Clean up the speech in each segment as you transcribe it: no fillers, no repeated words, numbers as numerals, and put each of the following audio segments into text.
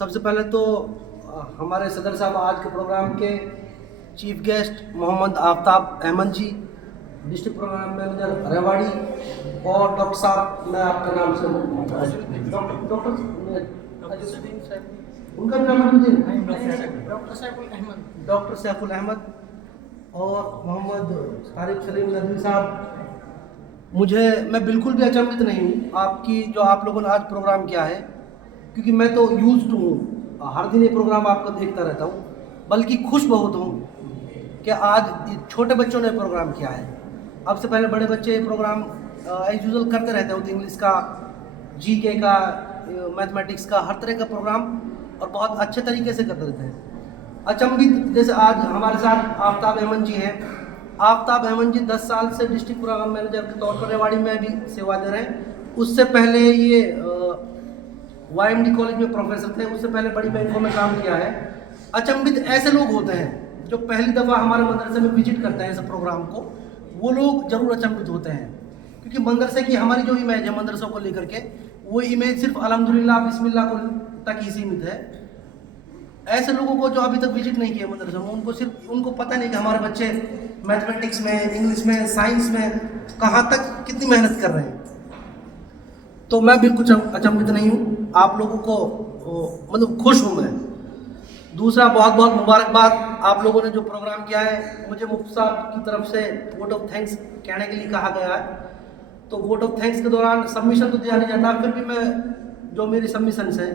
सबसे पहले तो हमारे सदर साहब आज के प्रोग्राम के चीफ गेस्ट मोहम्मद आफ्ताब अहमद जी, डिस्ट्रिक्ट प्रोग्राम मैनेजर रेवाड़ी, और डॉक्टर साहब, मैं आपका नाम से डॉक्टर उनका नाम डॉक्टर सैफुल अहमद और मोहम्मद तारिक सलीम नदवी साहब। मैं बिल्कुल भी अचंभित नहीं हूँ आपकी जो आप लोगों ने आज प्रोग्राम किया है, क्योंकि मैं तो यूज्ड हूँ, हर दिन ये प्रोग्राम आपको देखता रहता हूँ, बल्कि खुश बहुत हूँ कि आज छोटे बच्चों ने प्रोग्राम किया है। अब से पहले बड़े बच्चे प्रोग्राम एज यूजुअल करते रहते होते, इंग्लिश का, जीके का, मैथमेटिक्स का, हर तरह का प्रोग्राम, और बहुत अच्छे तरीके से करते रहते हैं। अचंभित जैसे आज हमारे साथ आफ्ताब अहमद जी हैं। आफ्ताब अहमद जी 10 साल से डिस्ट्रिक्ट प्रोग्राम मैनेजर के तौर पर रेवाड़ी में भी सेवा दे रहे हैं। उससे पहले ये YMD कॉलेज में प्रोफेसर थे, उससे पहले बड़ी बैंकों में काम किया है। अचंभित ऐसे लोग होते हैं जो पहली दफ़ा हमारे मदरसे में विजिट करते हैं इस प्रोग्राम को, वो लोग जरूर अचंभित होते हैं, क्योंकि मदरसे की हमारी जो इमेज है मदरसों को लेकर के, वो इमेज सिर्फ अल्हम्दुलिल्लाह बिस्मिल्लाह को तक ही सीमित है। ऐसे लोगों को जो अभी तक विजिट नहीं किया मदरसे में, उनको पता नहीं कि हमारे बच्चे मैथमेटिक्स में, इंग्लिश में, साइंस में कहाँ तक कितनी मेहनत कर रहे हैं। तो मैं बिल्कुल अचंभित नहीं हूँ, आप लोगों को मतलब खुश हूँ मैं। दूसरा, बहुत बहुत मुबारकबाद, आप लोगों ने जो प्रोग्राम किया है। मुझे मुफ्ती साहब की तरफ से वोट ऑफ थैंक्स कहने के लिए कहा गया है, तो वोट ऑफ थैंक्स के दौरान सबमिशन तो दिया नहीं जाता, फिर भी मैं जो मेरी सबमिशंस हैं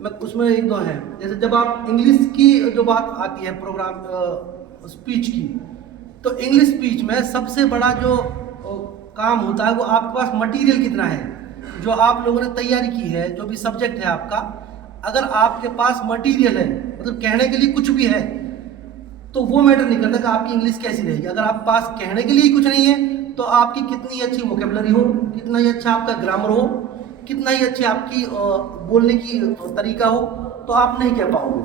मैं उसमें एक दो हैं। जैसे जब आप इंग्लिश की जो बात आती है प्रोग्राम स्पीच की, तो इंग्लिश स्पीच में सबसे बड़ा जो काम होता है वो आपके पास मटेरियल कितना है, जो आप लोगों ने तैयारी की है, जो भी सब्जेक्ट है आपका। अगर आपके पास मटेरियल है, मतलब कहने के लिए कुछ भी है, तो वो मैटर नहीं करता कि आपकी इंग्लिश कैसी रहेगी। अगर आपके पास कहने के लिए कुछ नहीं है, तो आपकी कितनी अच्छी वोकेबलरी हो, कितना ही अच्छा आपका ग्रामर हो, कितना ही अच्छी आपकी बोलने की तरीका हो, तो आप नहीं कह पाओगे।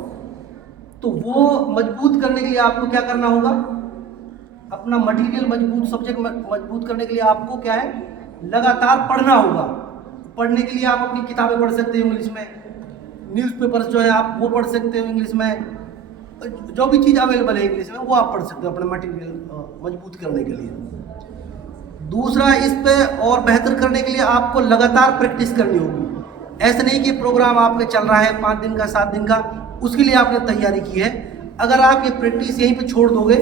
तो वो मजबूत करने के लिए आपको क्या करना होगा, अपना मटेरियल मजबूत, सब्जेक्ट मजबूत करने के लिए आपको क्या है, लगातार पढ़ना होगा। पढ़ने के लिए आप अपनी किताबें पढ़ सकते हो इंग्लिश में, न्यूज़पेपर्स जो है आप वो पढ़ सकते हो इंग्लिश में, जो भी चीज़ अवेलेबल है इंग्लिश में वो आप पढ़ सकते हो अपने मटेरियल मजबूत करने के लिए। दूसरा, इस पे और बेहतर करने के लिए आपको लगातार प्रैक्टिस करनी होगी। ऐसा नहीं कि प्रोग्राम आपके चल रहा है 5 दिन का, 7 दिन का, उसके लिए आपने तैयारी की है। अगर आप ये प्रैक्टिस यहीं पे छोड़ दोगे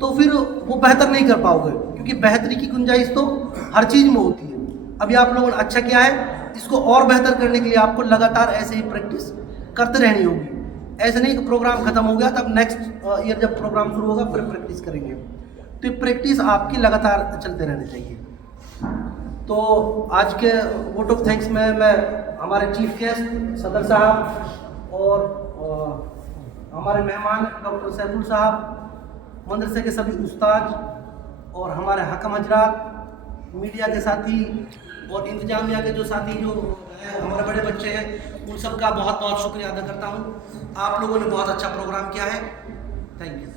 तो फिर वो बेहतर नहीं कर पाओगे, क्योंकि बेहतरी की गुंजाइश तो हर चीज़ में होती है। अभी आप लोगों ने अच्छा किया है, इसको और बेहतर करने के लिए आपको लगातार ऐसे ही प्रैक्टिस करते रहनी होगी। ऐसा नहीं कि प्रोग्राम खत्म हो गया तब नेक्स्ट ईयर जब प्रोग्राम शुरू होगा फिर प्रैक्टिस करेंगे। तो प्रैक्टिस आपकी लगातार चलते रहनी चाहिए। तो आज के वोट ऑफ थैंक्स में मैं हमारे चीफ गेस्ट सदर साहब और हमारे मेहमान डॉक्टर सैफुल साहब, मदरसे के सभी उस्ताद और हमारे हकम हजरात, मीडिया के साथी और इंतजामिया के जो साथी जो हैं, हमारे बड़े बच्चे हैं, उन सब का बहुत बहुत शुक्रिया अदा करता हूँ। आप लोगों ने बहुत अच्छा प्रोग्राम किया है। Thank you.